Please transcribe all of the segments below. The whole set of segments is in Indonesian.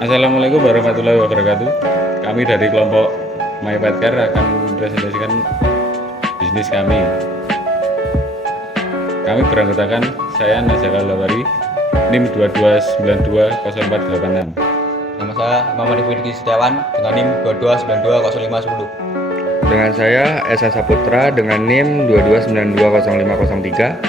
Assalamualaikum warahmatullahi wabarakatuh. Kami dari kelompok My Pet Care akan mempresentasikan bisnis kami. Kami beranggotakan saya Nazaka Lawari, NIM 22920486. Nama saya Muhammad Ifwidi Setiawan dengan NIM 22920510. Dengan saya Esa Saputra dengan NIM 22920503.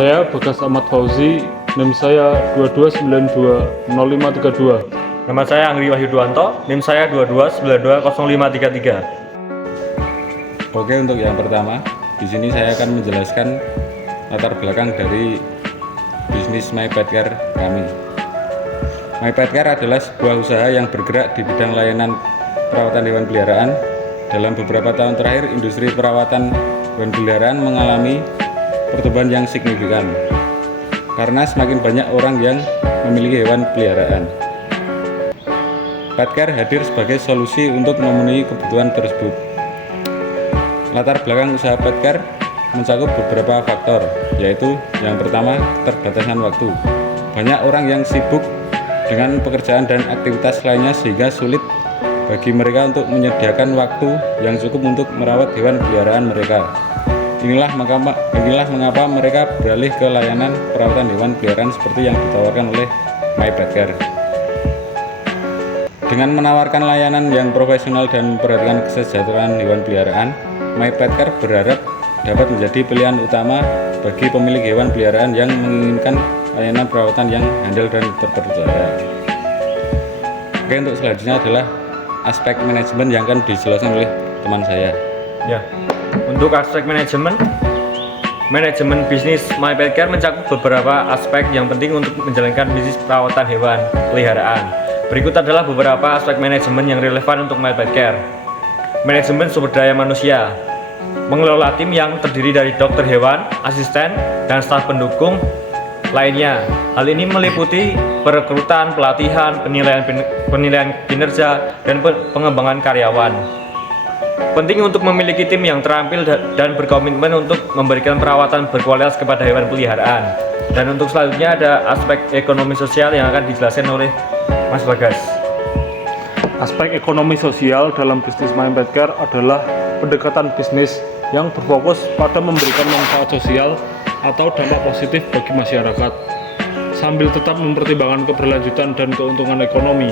Saya Bagas Ahmad Fauzi, NIM saya 22920532. Nama saya Anggi Wahyuduanto, NIM saya 22920533. Oke, untuk yang pertama, di sini saya akan menjelaskan latar belakang dari bisnis My Pet Care kami. My Pet Care adalah sebuah usaha yang bergerak di bidang layanan perawatan hewan peliharaan. Dalam beberapa tahun terakhir, industri perawatan hewan peliharaan mengalami pertumbuhan yang signifikan karena semakin banyak orang yang memiliki hewan peliharaan. Pet Care hadir sebagai solusi untuk memenuhi kebutuhan tersebut. Latar belakang usaha Pet Care mencakup beberapa faktor, yaitu yang pertama, keterbatasan waktu. Banyak orang yang sibuk dengan pekerjaan dan aktivitas lainnya sehingga sulit bagi mereka untuk menyediakan waktu yang cukup untuk merawat hewan peliharaan mereka. Inilah mengapa mereka beralih ke layanan perawatan hewan peliharaan seperti yang ditawarkan oleh My Pet Care. Dengan menawarkan layanan yang profesional dan memperhatikan kesejahteraan hewan peliharaan, My Pet Care berharap dapat menjadi pilihan utama bagi pemilik hewan peliharaan yang menginginkan layanan perawatan yang handal dan terpercaya. Oke, untuk selanjutnya adalah aspek manajemen yang akan dijelaskan oleh teman saya. Ya, untuk aspek manajemen bisnis My Pet Care mencakup beberapa aspek yang penting untuk menjalankan bisnis perawatan hewan peliharaan. Berikut adalah beberapa aspek manajemen yang relevan untuk My Pet Care. Manajemen sumber daya manusia, mengelola tim yang terdiri dari dokter hewan, asisten, dan staf pendukung lainnya. Hal ini meliputi perekrutan, pelatihan, penilaian kinerja, dan pengembangan karyawan. Penting untuk memiliki tim yang terampil dan berkomitmen untuk memberikan perawatan berkualitas kepada hewan peliharaan. Dan untuk selanjutnya ada aspek ekonomi sosial yang akan dijelaskan oleh Mas Bagas. Aspek ekonomi sosial dalam bisnis My Pet Care adalah pendekatan bisnis yang berfokus pada memberikan manfaat sosial atau dampak positif bagi masyarakat, sambil tetap mempertimbangkan keberlanjutan dan keuntungan ekonomi.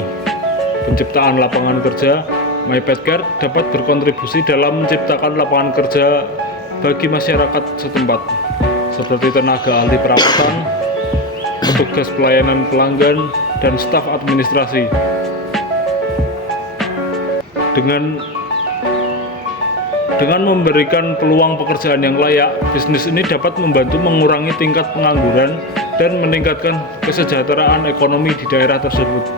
Penciptaan lapangan kerja, My Pet Care dapat berkontribusi dalam menciptakan lapangan kerja bagi masyarakat setempat, seperti tenaga ahli perawatan, petugas pelayanan pelanggan, dan staf administrasi. Dengan memberikan peluang pekerjaan yang layak, bisnis ini dapat membantu mengurangi tingkat pengangguran dan meningkatkan kesejahteraan ekonomi di daerah tersebut.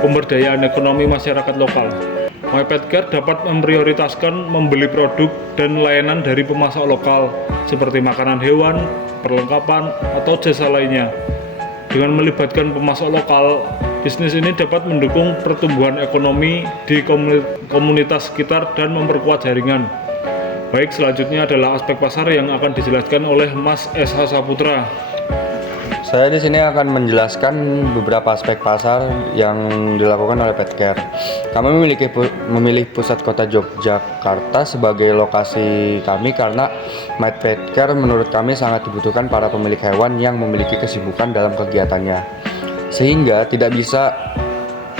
Pemberdayaan ekonomi masyarakat lokal. My Pet Care dapat memprioritaskan membeli produk dan layanan dari pemasok lokal seperti makanan hewan, perlengkapan, atau jasa lainnya. Dengan melibatkan pemasok lokal, bisnis ini dapat mendukung pertumbuhan ekonomi di komunitas sekitar dan memperkuat jaringan. Baik, selanjutnya adalah aspek pasar yang akan dijelaskan oleh Mas Esa Saputra. Saya di sini akan menjelaskan beberapa aspek pasar yang dilakukan oleh Pet Care. Kami memilih pusat kota Yogyakarta sebagai lokasi kami karena My Pet Care menurut kami sangat dibutuhkan para pemilik hewan yang memiliki kesibukan dalam kegiatannya, sehingga tidak bisa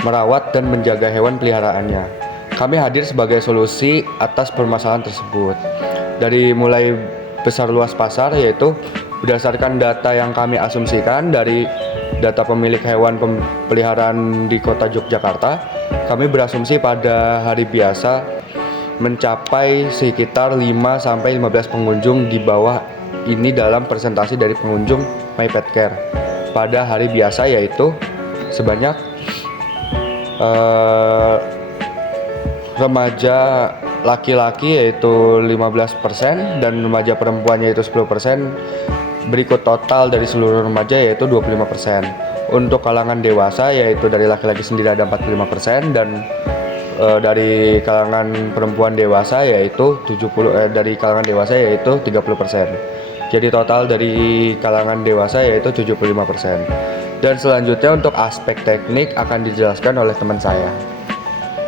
merawat dan menjaga hewan peliharaannya. Kami hadir sebagai solusi atas permasalahan tersebut. Dari mulai besar luas pasar, yaitu berdasarkan data yang kami asumsikan dari data pemilik hewan peliharaan di kota Yogyakarta, kami berasumsi pada hari biasa mencapai sekitar 5-15 pengunjung di bawah ini dalam presentasi dari pengunjung My Pet Care. Pada hari biasa yaitu sebanyak remaja laki-laki yaitu 15% dan remaja perempuan yaitu 10%. Berikut total dari seluruh remaja yaitu 25%. Untuk kalangan dewasa yaitu dari laki-laki sendiri ada 45% dan dari kalangan perempuan dewasa yaitu 30% dari kalangan dewasa yaitu 30%. Jadi total dari kalangan dewasa yaitu 75%. Dan selanjutnya untuk aspek teknik akan dijelaskan oleh teman saya.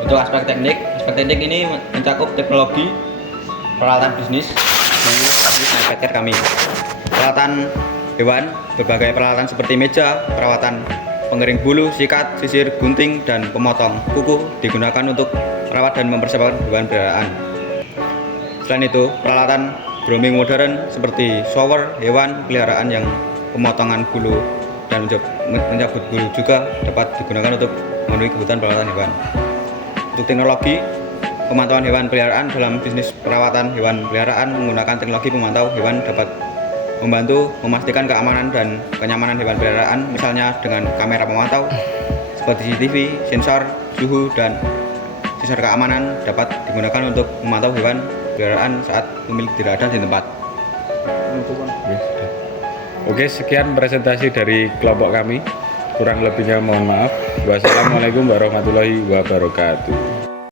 Untuk aspek teknik ini mencakup teknologi peralatan bisnis di My Pet Care kami. Peralatan hewan, berbagai peralatan seperti meja, perawatan pengering bulu, sikat, sisir, gunting, dan pemotong kuku digunakan untuk merawat dan mempersiapkan hewan peliharaan. Selain itu, peralatan grooming modern seperti shower hewan peliharaan yang pemotongan bulu dan mencabut bulu juga dapat digunakan untuk memenuhi kebutuhan perawatan hewan. Untuk teknologi pemantauan hewan peliharaan dalam bisnis perawatan hewan peliharaan menggunakan teknologi pemantau hewan dapat membantu memastikan keamanan dan kenyamanan hewan peliharaan, misalnya dengan kamera pemantau seperti CCTV, sensor suhu, dan sensor keamanan dapat digunakan untuk memantau hewan peliharaan saat pemilik tidak ada di tempat. Oke, sekian presentasi dari kelompok kami. Kurang lebihnya mohon maaf. Wassalamualaikum warahmatullahi wabarakatuh.